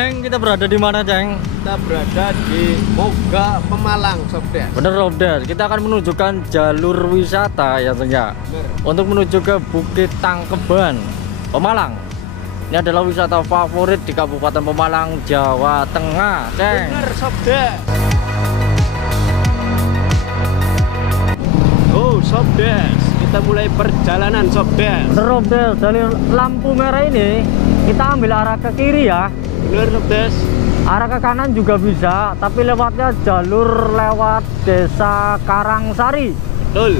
Ceng, kita berada di mana, Ceng? Kita berada di Moga Pemalang, Sobdes. Bener, Sobdes. Kita akan menunjukkan jalur wisata ya, Ceng ya. Untuk menuju ke Bukit Tangkeban, Pemalang. Ini adalah wisata favorit di Kabupaten Pemalang, Jawa Tengah, Ceng. Bener, Sobdes. Oh, Sobdes. Kita mulai perjalanan, Sobdes. Bener, Sobdes. Dari lampu merah ini, kita ambil arah ke kiri ya. Bener, Sobdes. Arah ke kanan juga bisa, tapi lewatnya jalur lewat Desa Karangsari. Betul.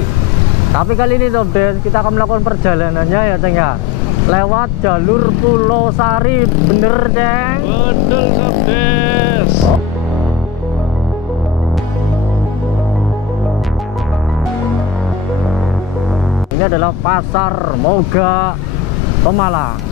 Tapi kali ini, Sobdes, kita akan melakukan perjalanannya ya, Ceng ya. Lewat jalur Pulau Sari, bener, Ceng? Betul, Sobdes. Ini adalah Pasar Moga Pemalang.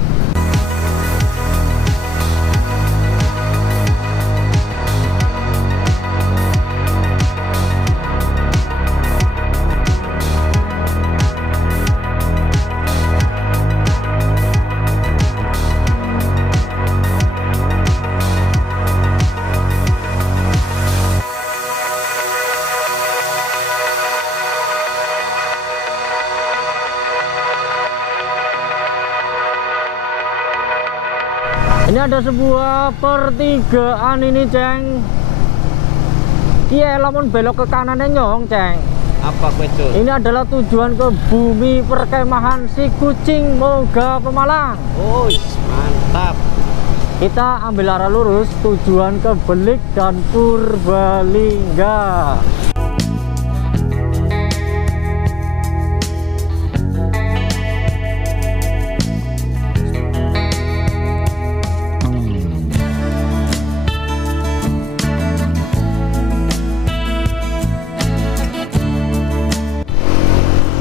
Ini ada sebuah pertigaan ini, Ceng. Iya, lamun belok ke kanannya nyong, Ceng. Apa itu? Ini adalah tujuan ke bumi perkemahan Si Kucing Moga Pemalang. Oh, mantap. Kita ambil arah lurus tujuan ke Belik dan Purbalingga.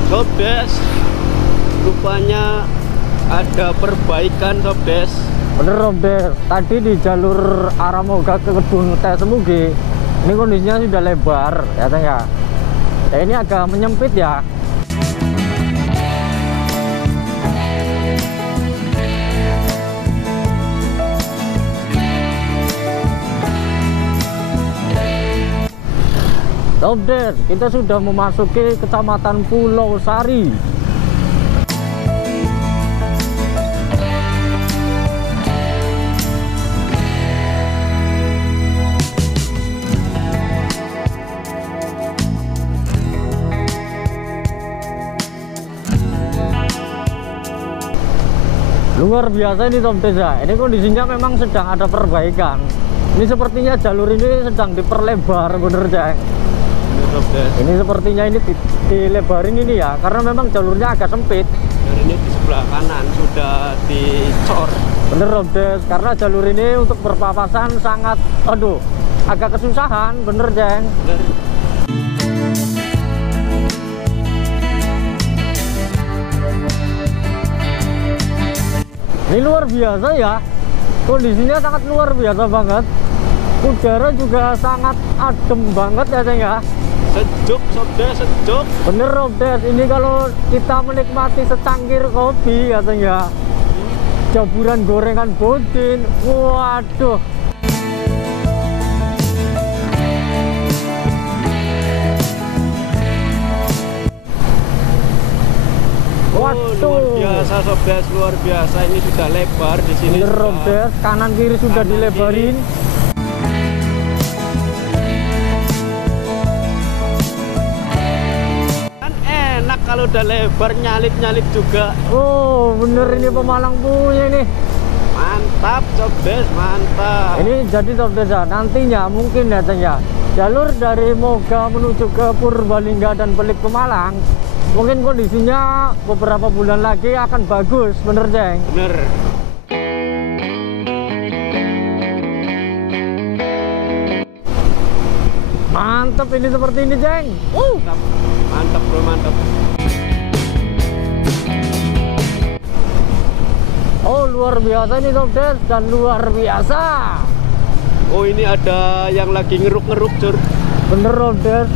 Sobdes, rupanya ada perbaikan, Sobdes. Bener, Sobdes. Tadi di jalur arah Moga ke Kebun Teh Semugi, ini kondisinya sudah lebar ya, Ceng ya. Ya, ini agak menyempit ya. Sobdes, kita sudah memasuki Kecamatan Pulau Sari. Luar biasa ini, Sobdes ya. Ini kondisinya memang sedang ada perbaikan. Ini sepertinya jalur ini sedang diperlebar, bener, Ceng. Ini sepertinya ini dilebarin ini ya, karena memang jalurnya agak sempit. Dan ini di sebelah kanan sudah dicor. Bener, Sobdes, karena jalur ini untuk berpapasan sangat, agak kesusahan, bener, Ceng. Bener. Ini luar biasa ya, kondisinya sangat luar biasa banget. Udara juga sangat adem banget ya, Ceng ya. Sejuk, Sobdes, sejuk. Bener, Sobdes, ini kalau kita menikmati secangkir kopi ya, Ceng ya. Jaburan gorengan bodin, waduh. Luar biasa, Sobdes, luar biasa. Ini sudah lebar di sini. Bener, Sobdes, kanan kiri sudah dilebarin. Enak kalau udah lebar, nyalip-nyalip juga. Oh, bener, ini Pemalang punya ini. Mantap, Sobdes, mantap. Ini jadi, Sobdes ya, nantinya mungkin ya, Ceng ya, jalur dari Moga menuju ke Purbalingga dan Belik Pemalang, mungkin kondisinya beberapa bulan lagi akan bagus, bener, Ceng? Bener. Mantap ini seperti ini, Ceng. Mantap, mantap, bro, mantap. Oh, luar biasa ini, Sobdes, dan luar biasa. Oh, ini ada yang lagi ngeruk-ngeruk, Cur. Bener, Sobdes.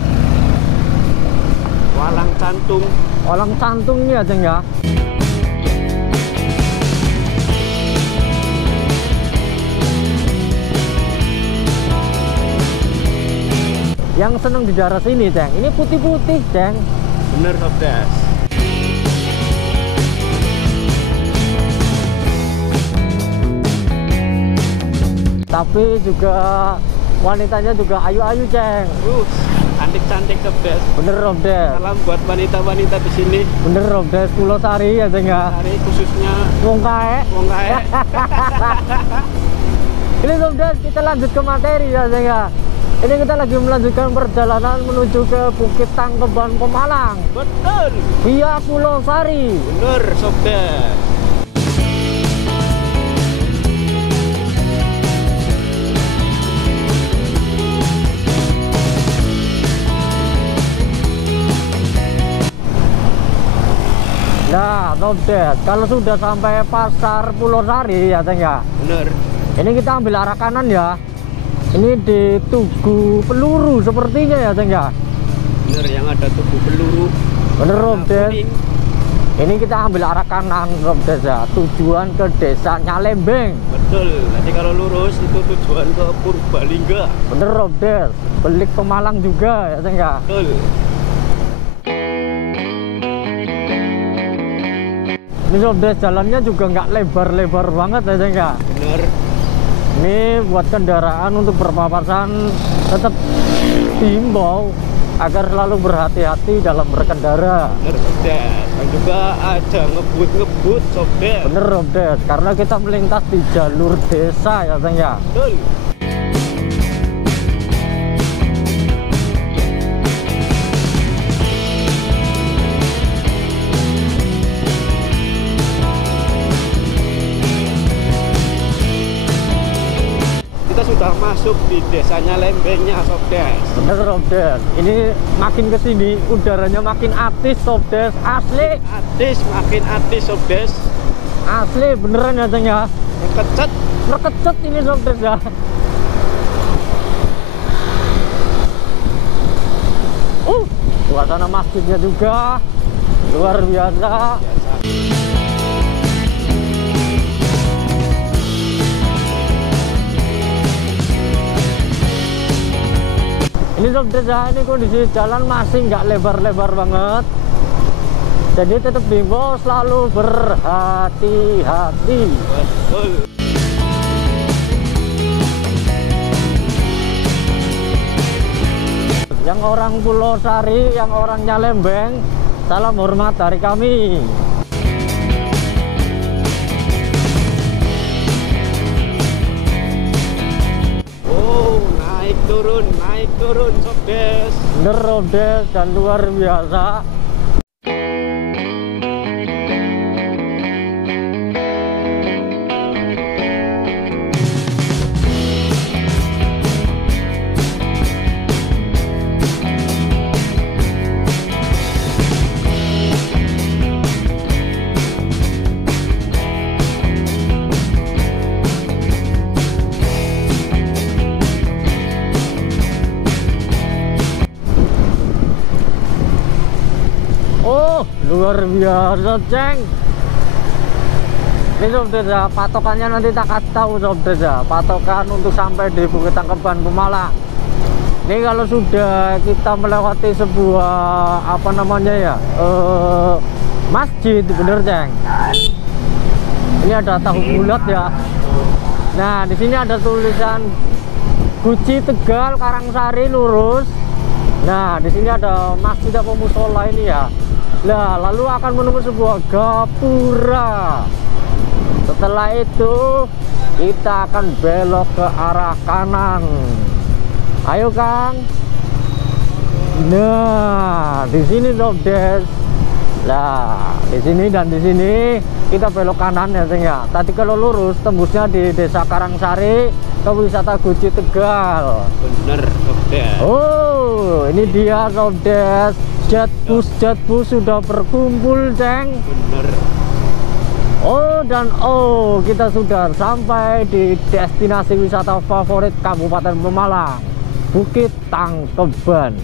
Walang cantung. Walang cantung ini ya, Ceng ya. yang seneng di daerah sini, Ceng. Ini putih-putih, Ceng. Bener Sobdes. Tapi juga wanitanya juga ayu-ayu, Ceng. Cantik-cantik Sobdes. Bener, Robdes. Salam buat wanita-wanita di sini. Bener, Robdes. Pulau Sari ya, Ceng ya. Sari khususnya Wong kae. wong kae. Ini Sobdes, kita lanjut ke materi ya, Ceng ya. Ini kita lagi melanjutkan perjalanan menuju ke Bukit Tangkeban Pemalang Betul. via Pulau Sari. Bener Sobdes. Nah, Sobdes, kalau sudah sampai pasar Pulau Sari ya, Ceng ya. Bener. Ini kita ambil arah kanan ya. Ini di Tugu Peluru sepertinya ya, Ceng ya. Bener, yang ada Tugu Peluru. Bener, Robdes. kuning. Ini kita ambil arah kanan, Robdes ya. Tujuan ke Desa Nyalembeng. Betul. Nanti kalau lurus itu tujuan ke Purbalingga. Bener, Robdes. Belik Pemalang juga ya, Ceng ya. Betul. Ini Robdes, jalannya juga nggak lebar-lebar banget ya, Ceng ya. Bener. Ini buat kendaraan untuk berpapasan tetap diimbau agar selalu berhati-hati dalam berkendara. Bener Sobdes. Dan juga ada ngebut-ngebut Sobdes. Bener, Robdes, karena kita melintas di jalur desa ya, Ceng ya. Betul. Kita sudah masuk di desanya Lembengnya Sobdes. Bener, Robdes. Ini makin kesini udaranya makin atis, Sobdes. Asli, Makin atis Sobdes. asli beneran ya, Ceng ya. Kecet. Berkecet ini, Sobdes ya. Suasana masjidnya juga luar biasa. Ini Sobdes ya, ini kondisi jalan masih nggak lebar-lebar banget. Jadi tetap diimbau selalu berhati-hati. Betul. Yang orang Pulau Sari, yang orang Nyalembeng, salam hormat dari kami. Oh, naik turun Sobdes. Bener, Robdes, dan luar biasa. Oh, luar biasa, Ceng. Ini Sobdes ya, patokannya nanti tak kasih tahu, Sobdes ya. Patokan untuk sampai di Bukit Tangkeban Pemalang. Ini kalau sudah kita melewati sebuah apa namanya ya, masjid, bener, Ceng. Ini ada tahu bulat ya. Nah, di sini ada tulisan Guci Tegal Karangsari lurus. Nah, di sini ada masjid apa musola ini ya. Nah, lalu akan menemukan sebuah gapura. Setelah itu kita akan belok ke arah kanan. Ayo, Kang. Nah, di sini Sobdes. Nah, di sini dan di sini kita belok kanan ya, Ceng ya. Tadi kalau lurus tembusnya di Desa Karangsari ke wisata Guci Tegal. Bener Sobdes. Oh, ini dia Sobdes. Jetbus sudah berkumpul, Ceng. Bener. Oh, dan oh, kita sudah sampai di destinasi wisata favorit Kabupaten Pemalang, Bukit Tangkeban.